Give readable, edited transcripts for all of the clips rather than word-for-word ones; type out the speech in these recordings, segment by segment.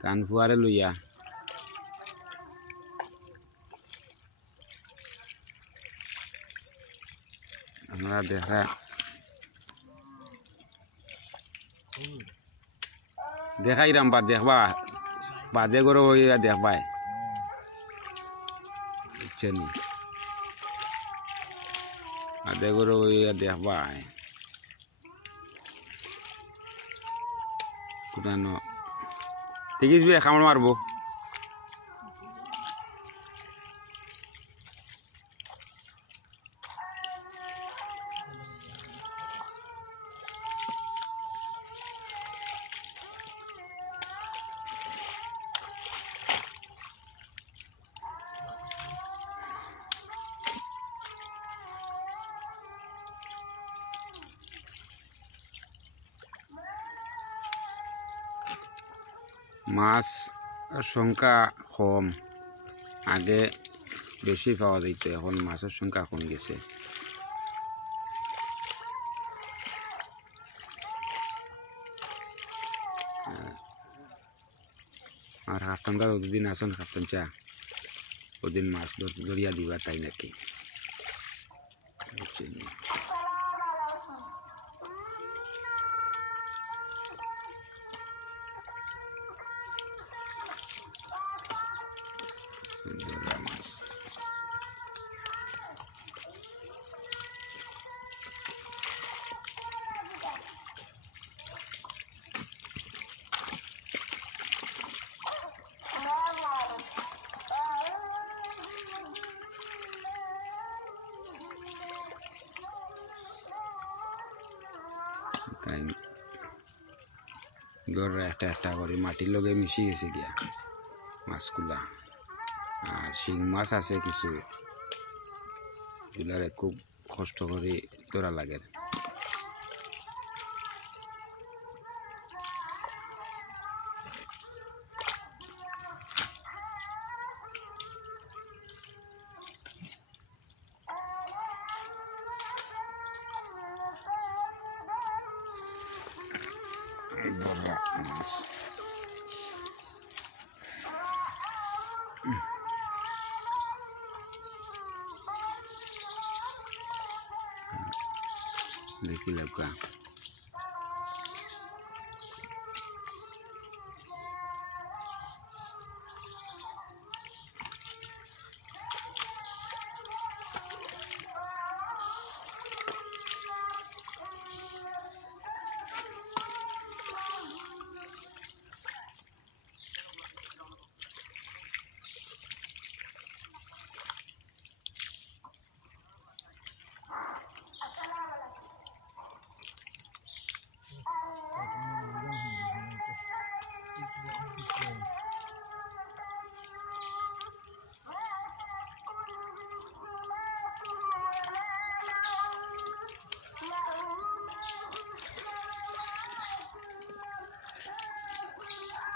কান ফুয়ারে লইয়া আমরা দেখাইরাম বা দেখবা বাদে করে হইয়া দেখবাই বুঝছেন বাদে করে হইয়া দেখবাই পুরানো দেখিস বে খামার মারবো মাছ সংখ্যা কম আগে বেশি পাওয়া যেত এখন মাছের সংখ্যা কম গেছে আর হাফতানটা দুদিন আসুন হাফতান চা ওদিন মাছ ধরিয়া দিবা তাই নাকি তাই গড়রা একটা একটা করে মাটির লগে মিশে গেছে গিয়া মাছগুলা আর শিং মাছ আছে কিছু এগুলারে খুব কষ্ট করে ধরা লাগে মাছ দেখি লাগা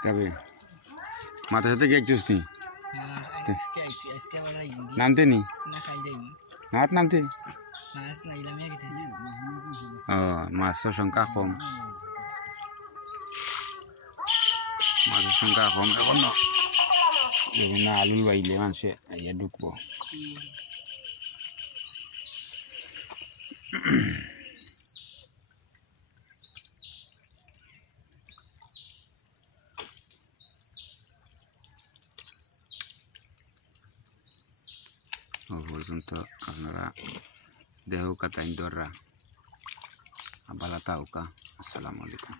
তবে মাথার সাথে গিয়ে একটুস নি নামতে নি মাছ নামতে ও মাছের সংখ্যা কম মাছের সংখ্যা কম এখন বিভিন্ন আলুল বাইলে মানুষে আইয়া ঢুকবো পর্যন্ত আপনারা দেহ কাতাইন দররা আবালা তাউকা আসসালামু আলাইকুম।